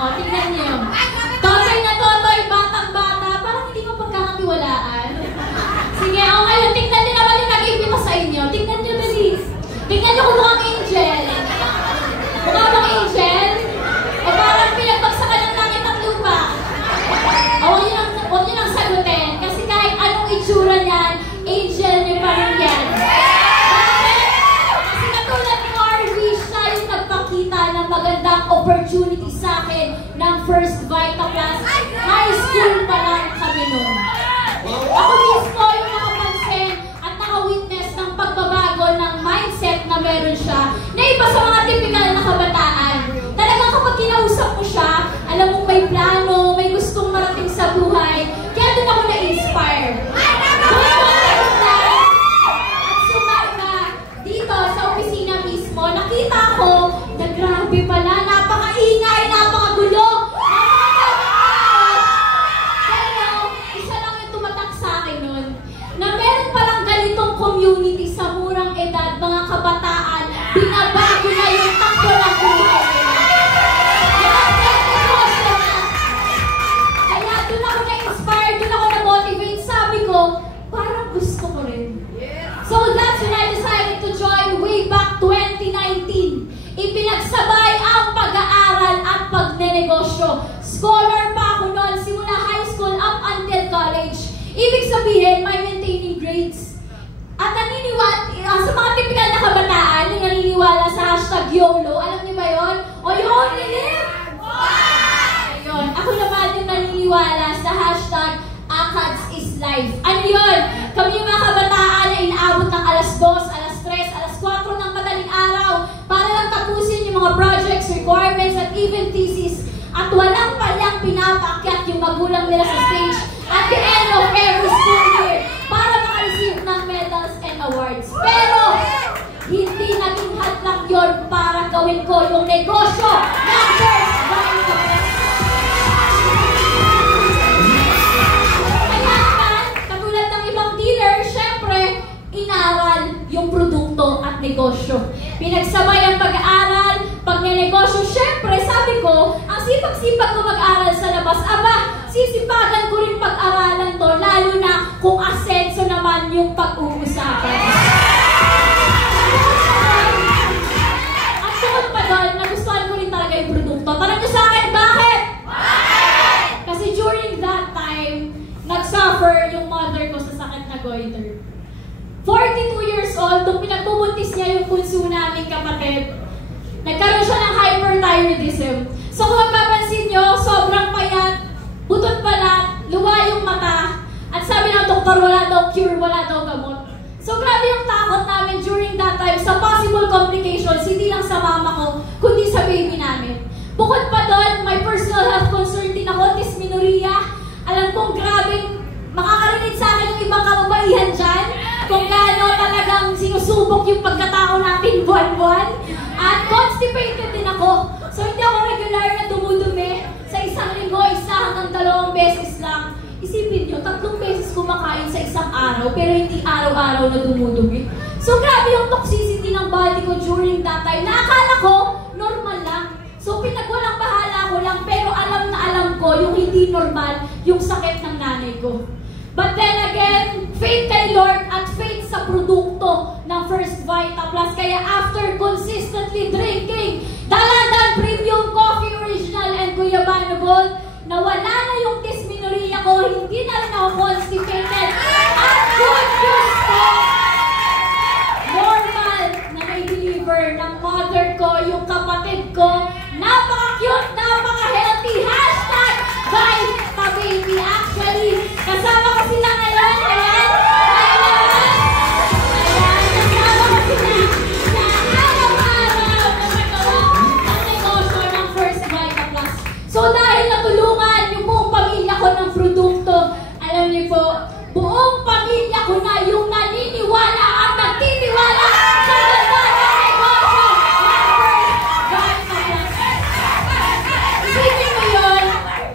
O, tingnan niyo. Totoy na totoy, batang-bata, parang hindi ko pagkakatiwalaan. Sige, o ngayon, tingnan niyo naman yung nag-ibig ko sa inyo. Tingnan niyo, please. Tingnan niyo kung mukhang angel. Mukha bang angel? O parang pinagbagsakan ng langit ang lupa? O, huwag niyo nang sagutin. Kasi kahit anong itsura niyan, angel niyo pa rin yan. Kasi katulad ni Harvey, siya yung nagpakita ng magandang opportunity sa akin ng First Vita Plus. High school pa lang kami noon. Ako mismo yung nakapansin at naka-witness ng pagbabago ng mindset na meron siya na iba sa mga typical na kabataan. Talagang kapag kinausap mo siya, alam mong may plano, may gustong marating sa buhay, kaya doon ako na-inspire. At sumarga dito sa opisina mismo, nakita ko na grabe pala, napakaingay, napakagulo. Na meron palang ganitong community sa murang edad, mga kabataan, binabago na yung takbo ng buhay nila. Kaya doon ako na-inspire, doon ako na-motivate. Sabi ko, parang gusto ko rin. So that's when I decided to join way back 2019. Ipinagsabay ang pag-aaral at pagnenegosyo. Scholar pa ako noon, simula high school up until college. Ibig sabihin, may maintaining grades. At naniniwala, sa mga typical na kabataan, yung naniniwala sa hashtag YOLO, alam niyo ba yun? O you only live? Ayun. Ako naman yung naniniwala sa hashtag ACADS is life. Ano yun? Kami yung mga kabataan na inaabot ng alas 2, alas 3, alas 4 ng madaling araw para lang tapusin yung mga projects, requirements, at even thesis. At walang palang pinapaakyat yung magulang nila sa stage at the end of every school year para maka-receive ng medals and awards. Pero, hindi naging hadlang yun para gawin ko yung negosyo ng First Vita Plus. Kaya naman, katulad ng ibang dealer, syempre, inaral yung produkto at negosyo. Pinagsabay ang pag-aaral, pagnenegosyo. Syempre, sabi ko, ang sipag-sipag ko mag-aral sa labas, aba, sisipagan ko rin pag-aralan to, lalo na kung asenso naman yung pag-uusapan. At tukod pa doon, nagustuhan ko rin talaga yung produkto. Tanong nyo sa akin, bakit? Kasi during that time, nag-suffer yung mother ko sa sakit na goiter. 42 years old, nung pinagbubuntis niya yung punso naming kapatid, nagkaroon siya ng hyperthyroidism. So kung mapapansin nyo, sobrang payat, butot pala, luwa yung mata, at sabi ng doktor, wala daw cure, wala daw gamot. So grabe yung takot namin during that time sa possible complications, hindi lang sa mama ko, kundi sa baby namin. Bukod pa doon, may personal health concern din ako, dysmenorrhea. Alam kong grabing makakarinig sa akin yung ibang kababaihan dyan, kung gaano talagang sinusubok yung pagkatao natin buwan-buwan. At constipated din ako. So hindi ako regular na dumudumi. Sa isang linggo, 1 hanggang 2 beses lang. Isipin nyo, 3 beses kumakain sa isang araw, pero hindi araw-araw na dumudumi. So grabe yung toxicity ng body ko during that time, na akala ko, normal lang. So pinagwalang bahala ko lang, pero alam na alam ko yung hindi normal, yung sakit ng nanay ko. But then again, faith kay Lord at faith sa produkto ng First Vita Plus. Kaya after consistently drinking Dalandan Premium Coffee Original and Guyabano Gold, nawala na yung dysmenorrhea ko, hindi na rin ako constipated. At good news ko, normal na may deliver ng mother ko, yung kapatid ko. Napaka-cute, napaka-healthy. Hashtag Vita Baby. Actually, kasama ko sila ngayon. Ayan. Kasama ko sila sa araw-araw na nagawa ang negosyo ng First Vita Plus. So dahil natulungan yung buong pamilya ko ng produkto, alam niyo po, buong pamilya ko na yung naniniwala at nagtitiwala sa ganda ng negosyo ng First Vita Plus. Isipin mo yun,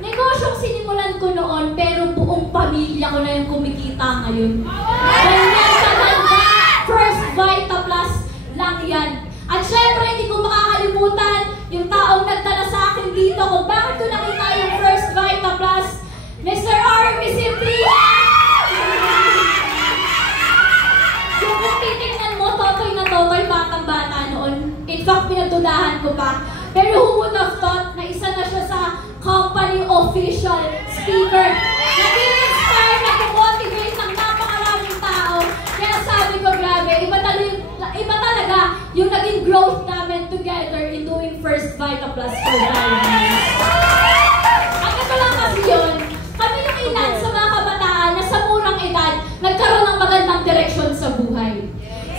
negosyong sinimulan ko noon, pero buong pamilya ko na yung kumikita ngayon. Ganyan sa ganda, First Vita Plus lang yan. At syempre, hindi ko makakalimutan yung taong nagdala sa akin dito kung bakit pinagdudahan ko pa. Pero who would have thought na isa na siya sa company official speaker. Nag-inspire, nag-motivate ng napakaraming tao. Kaya sabi ko, grabe, iba talaga yung naging growth namin together in doing First Vita Plus for Diamonds. Ang ito lang kasi yun, kami yung ilan sa mga kabataan na sa murang edad nagkaroon ng magandang direksyon sa buhay.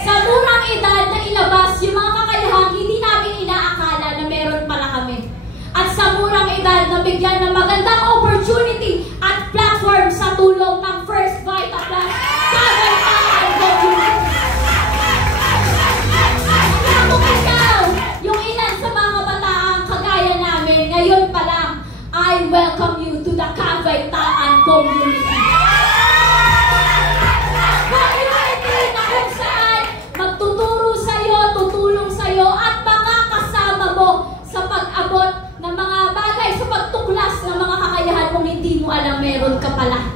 Sa murang edad na ilabas yung mga kakayahang hindi namin inaakala na meron pala kami. At sa murang edad na bigyan ng magandang opportunity at platform sa tulong ng First Vita Plus Kabataan Community. Kaya kung ikaw, yung ilan sa mga kabataang kagaya namin, ngayon pa lang, I welcome you to the Kabataan Community. Community na kung saan magtuturo sa'yo, tutulong sa'yo, at makakasama mo sa pag-abot ng mga bagay, sa pagtuklas ng mga kakayahan mong hindi mo alam meron ka pala.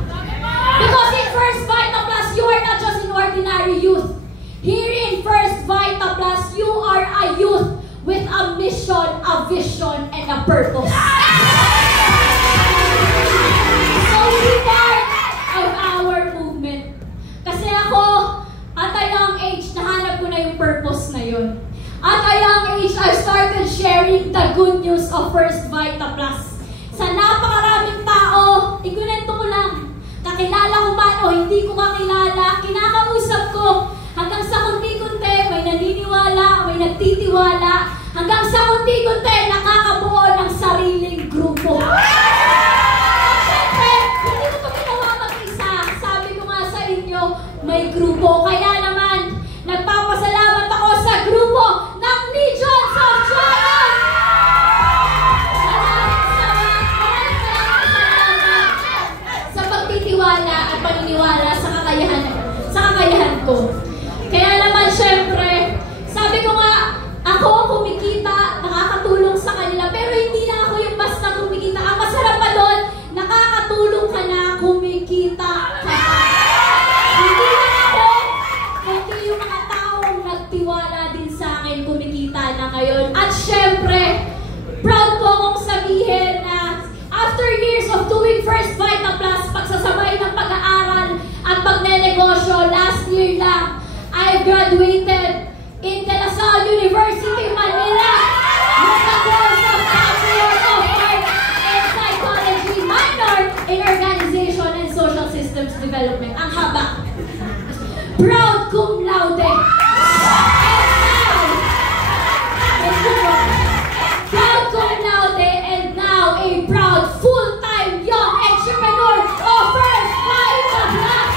Because in First Vita Plus, you are not just an ordinary youth. Here in First Vita Plus, you are a youth with a mission, a vision, and a purpose. So be part of our movement. Kasi ako, at a young age, nahanap ko na yung purpose na yun. At a young age, I started sharing the good news of First Vita Plus. Sa napakaraming tao, ikunento ko lang. Kakilala ko man o hindi ko kakilala, kinakausap ko. Hanggang sa kunti-kunti, may naniniwala, may nagtitiwala. Hanggang sa kunti-kunti, nakakabuo ng sariling grupo. Siyempre, hindi ko ito ginawa mag-isa. Sabi ko nga sa inyo, may grupo. Kaya naman, nagpapasalamat ako sa grupo ng Legions of Zion! Salamat sa pagtitiwala at paniniwala sa kakayahan ko. Kaya naman, syempre, sabi ko nga, ako kumikita, nakakatulong sa kanila, pero hindi lang ako yung basta kumikita. Ang masarap pa doon, nakakatulong ka na, kumikita ka. Hindi lang ako, kundi yung mga taong nagtiwala din sa akin, kumikita na ngayon. At syempre, proud ko akong sabihin na after years of doing First Vita Plus, pagsasabay ng pag-aaral at pagnenegosyo, last year lang, I graduated in De La Salle University, Manila, with the course of Bachelor of Arts in Psychology, minor in Organization and Social Systems Development. Ang haba. Proud cum laude. Proud cum laude, and now a proud full-time young entrepreneur of First Vita Plus.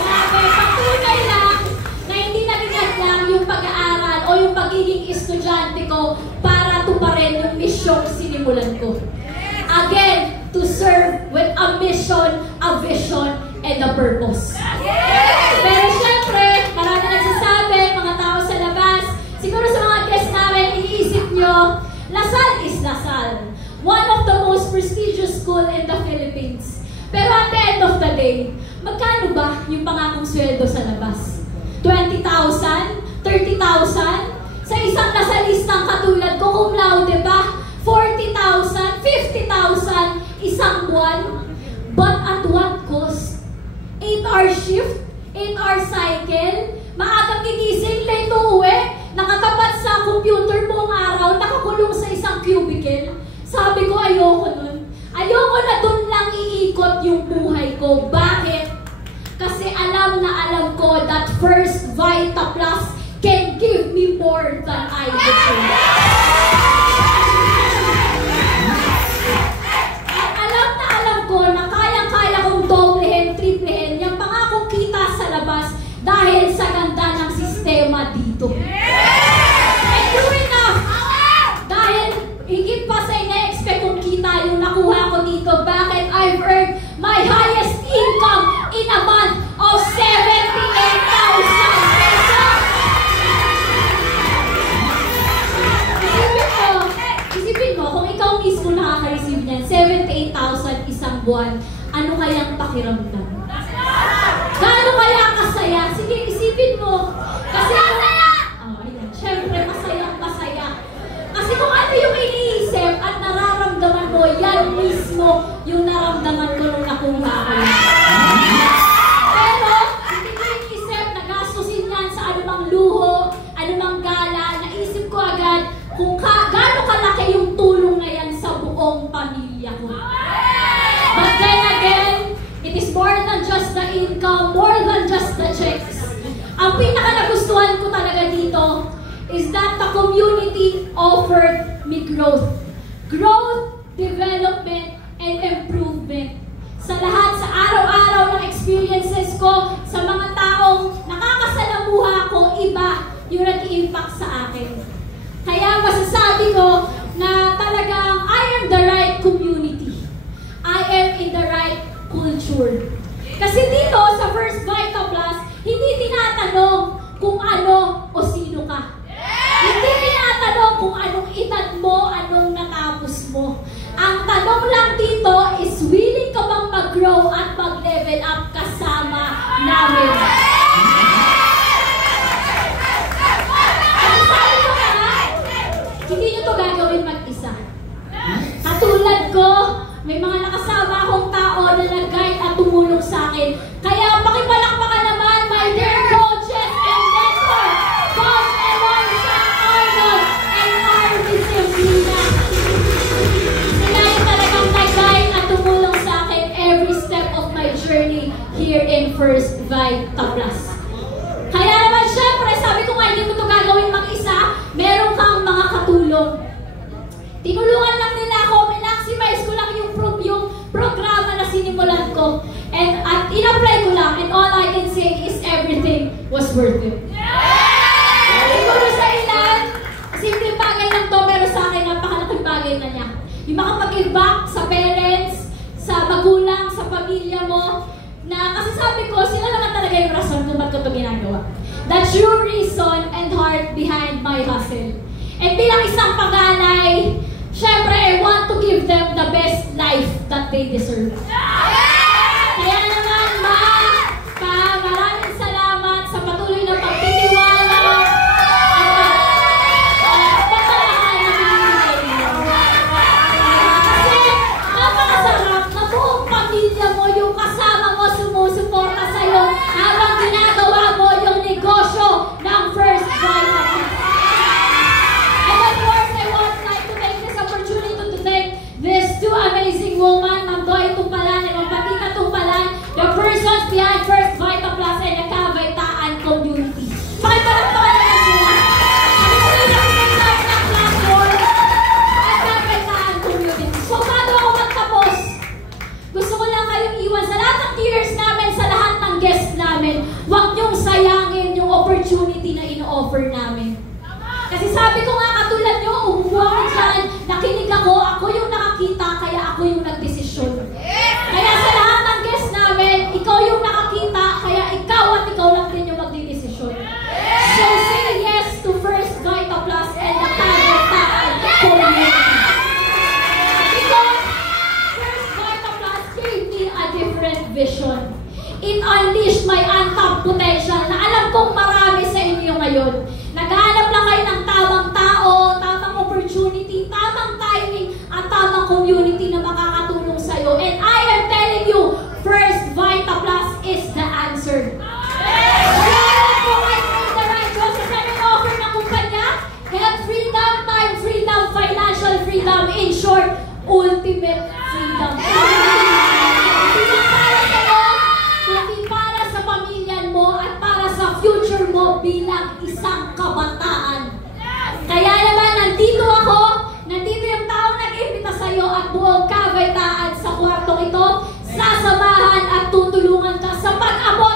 Grabe, patunay lang na hindi nagigad lang yung pag-aaral o yung pagiging estudyante ko para tuparin yung misyong sinimulan ko. Again, to serve with a mission, a vision, and a purpose. Pero syempre, marami nagsasabi, mga tao sa labas, siguro sa mga guests namin, iniisip nyo, Lasal is Lasal. One of the most prestigious school in the Philippines. Pero at the end of the day, magkano ba yung pangakong sweldo sa labas? 20,000? 30,000? Sa isang Lasalistang katulad ko, cum laude ba? 40,000? 50,000? Isang buwan? But at what cost? 8-hour shift? 8-hour cycle? Maagang gigising, late uuwi? Nakatapat sa computer buong araw, nakakulong sa isang cubicle? Sabi ko, ayoko nun. Ayoko na dun lang iikot yung buhay ko. Bakit? Kasi alam na alam ko that First Vita Plus can give me more than I deserve. At alam na alam ko na kayang-kaya kong doblehin, triplehin yung pangakong kita sa labas dahil sa ganda ng sistema dito. And true enough, dahil higit pa sa ina-expect kong kita yung nakuha ko dito. Bakit? I've earned my highest income in a month of 78,000 pesos. Isipin mo, kung ikaw mismo nakaka-receive niyan, 78,000 isang buwan, ano kayang pakiramdam? Gaano kaya kasaya? Sige, isipin mo. Kasi, syempre, masaya. community offered me growth. Growth, development, and improvement. Sa lahat, sa araw-araw ng experiences ko, sa mga taong nakakasalamuha ko, iba yung nag-impact sa akin. Kaya masasabi ko na talagang I am the right community. I am in the right culture. Kasi dito sa First Vita Plus, hindi tinatanong kung ano o sino ka. Hindi tinatanong kung anong edad mo, anong natapos mo. Ang tanong lang dito is willing ka bang mag-grow at mag-level up kasama namin. At sabi ko nga, hindi nyo to gagawin mag-isa. Katulad ko, may mga nakasama akong tao na nag-guide at tumulong sa akin. Kaya pakipalakpakan naman, my dear coaches and mentors, Coach Eloisa Arnold and Arby Semblina. Sila yung talagang nag-guide at tumulong sa akin every step of my journey here in First Vita Plus. Kaya naman syempre, sabi ko nga, hindi mo ito gagawin mag-isa, meron kang mga katulong. Tinulungan lang nila ako, maximize ko lang yung programa na sinimulan ko. At in-apply ko lang, and all I can say is everything was worth it. Siguro sa ilan, simple bagay lang to, pero sa akin, napakalaking bagay na niya. Yung makapag-give back sa parents, sa magulang, sa pamilya mo, na kasi sabi ko, sila naman talaga yung rason kung ba't ko ito ginagawa. The true reason and heart behind my hustle. And bilang isang paganay, syempre, I want to give them the best life that they deserve. Kaya naman, maraming salamat sa patuloy na pagtitiwala at pagmamahal na binibigay niyo. Kasi napakasarap na buong pamilya mo, yung kasama mo, sumusuporta sa'yo habang ginagawa mo yung negosyo ng First Vita Plus. These two amazing women, Ma'am Doy Tumpalan and Ma'am Patika Tumpalan, the persons behind First Vita Plus and the Kavaitaan community. Pakipalakpakan naman sila. Ang sila ng platform at Kavaitaan community. So, bago ako magtapos, gusto ko lang kayong iwan sa lahat ng tears namin, sa lahat ng guests namin, huwag niyong sayangin yung opportunity na ino-offer namin. Kasi sabi ko nga, katulad nyo, umuha ko dyan, nakinig ako yung nakakita, kaya ako yung nagdesisyon. Kaya sa lahat ng guests namin, ikaw yung nakakita, kaya ikaw at ikaw lang din yung magdidesisyon. So say yes to First Vita Plus and the Kavaitaan community. Because First Vita Plus gave me a different vision. It unleashed my untapped potential na alam kong marami sa inyo ngayon. Naghahanap lang kayo ng tamang tao, tamang opportunity, tamang timing, at tamang community na makakatulong sa'yo. And I am telling you, First Vita Plus is the answer. Kaya po kayo in the right choices na offer ng kumpanya, health freedom, time freedom, financial freedom, in short, ultimate freedom. Hindi para sa pamilya mo at para sa future mo bilang isang kabataan. Kaya naman, nandito yung taong nag-imbita sa'yo at buong Kavaitaan sa kwartong ito, sasamahan at tutulungan ka sa pag-abot